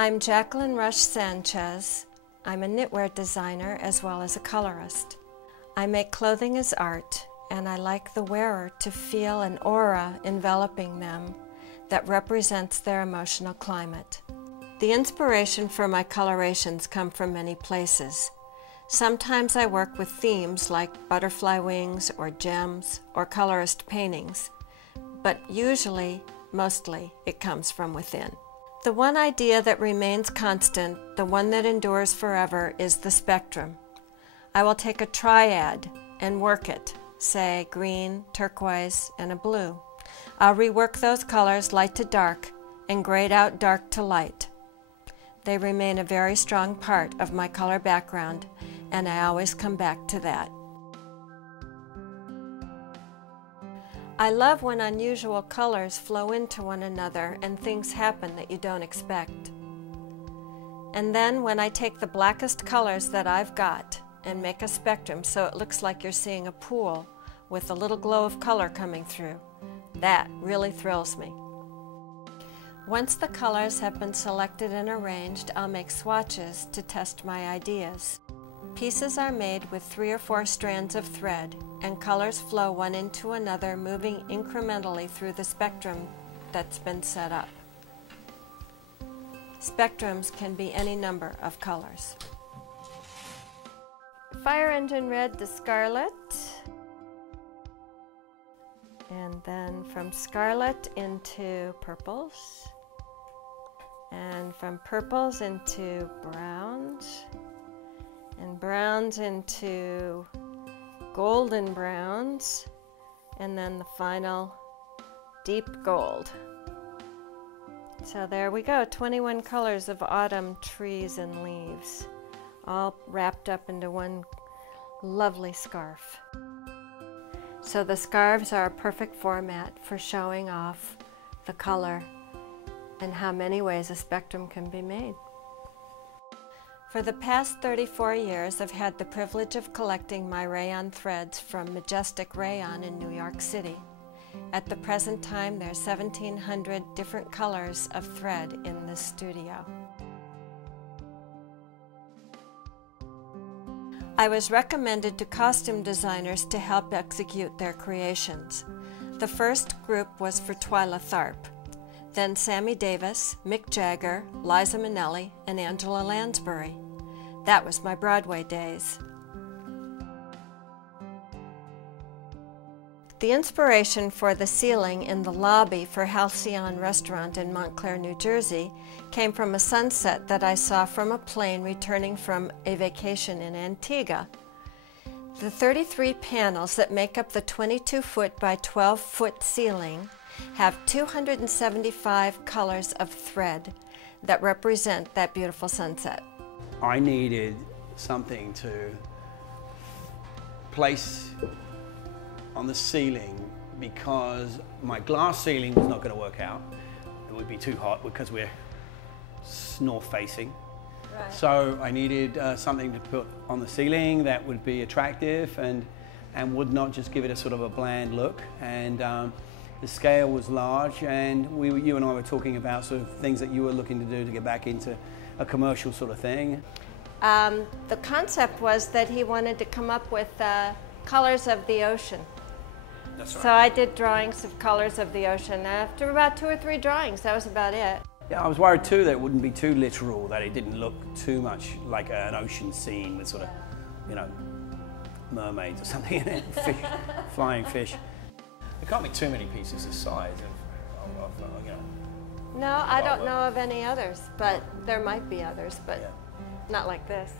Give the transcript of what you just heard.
I'm Jacquelyn Roesch-Sanchez. I'm a knitwear designer as well as a colorist. I make clothing as art, and I like the wearer to feel an aura enveloping them that represents their emotional climate. The inspiration for my colorations come from many places. Sometimes I work with themes like butterfly wings or gems or colorist paintings, but usually, mostly, it comes from within. The one idea that remains constant, the one that endures forever, is the spectrum. I will take a triad and work it, say green, turquoise, and a blue. I'll rework those colors light to dark and grade out dark to light. They remain a very strong part of my color background, and I always come back to that. I love when unusual colors flow into one another and things happen that you don't expect. And then when I take the blackest colors that I've got and make a spectrum so it looks like you're seeing a pool with a little glow of color coming through, that really thrills me. Once the colors have been selected and arranged, I'll make swatches to test my ideas. Pieces are made with 3 or 4 strands of thread, and colors flow one into another, moving incrementally through the spectrum that's been set up. Spectrums can be any number of colors. Fire engine red to scarlet, and then from scarlet into purples, and from purples into browns, and browns into golden browns, and then the final deep gold. So there we go, 21 colors of autumn trees and leaves, all wrapped up into one lovely scarf. So the scarves are a perfect format for showing off the color and how many ways a spectrum can be made. For the past 34 years, I've had the privilege of collecting my rayon threads from Majestic Rayon in New York City. At the present time, there's 1,700 different colors of thread in this studio. I was recommended to costume designers to help execute their creations. The first group was for Twyla Tharp, then Sammy Davis, Mick Jagger, Liza Minnelli, and Angela Lansbury. That was my Broadway days. The inspiration for the ceiling in the lobby for Halcyon Restaurant in Montclair, New Jersey, came from a sunset that I saw from a plane returning from a vacation in Antigua. The 33 panels that make up the 22-foot by 12-foot ceiling have 275 colors of thread that represent that beautiful sunset. I needed something to place on the ceiling because my glass ceiling was not going to work out. It would be too hot because we're north facing. Right. So I needed something to put on the ceiling that would be attractive and would not just give it a sort of a bland look. And the scale was large, and you and I were talking about sort of things that you were looking to do to get back into a commercial sort of thing. The concept was that he wanted to come up with colors of the ocean. That's right. So I did drawings of colors of the ocean. After about 2 or 3 drawings, that was about it. Yeah, I was worried too that it wouldn't be too literal, that it didn't look too much like an ocean scene with sort of, you know, mermaids or something in it, fish, flying fish. There can't be too many pieces this size of you know. No, I don't know of any others, but there might be others, but yeah. not like this.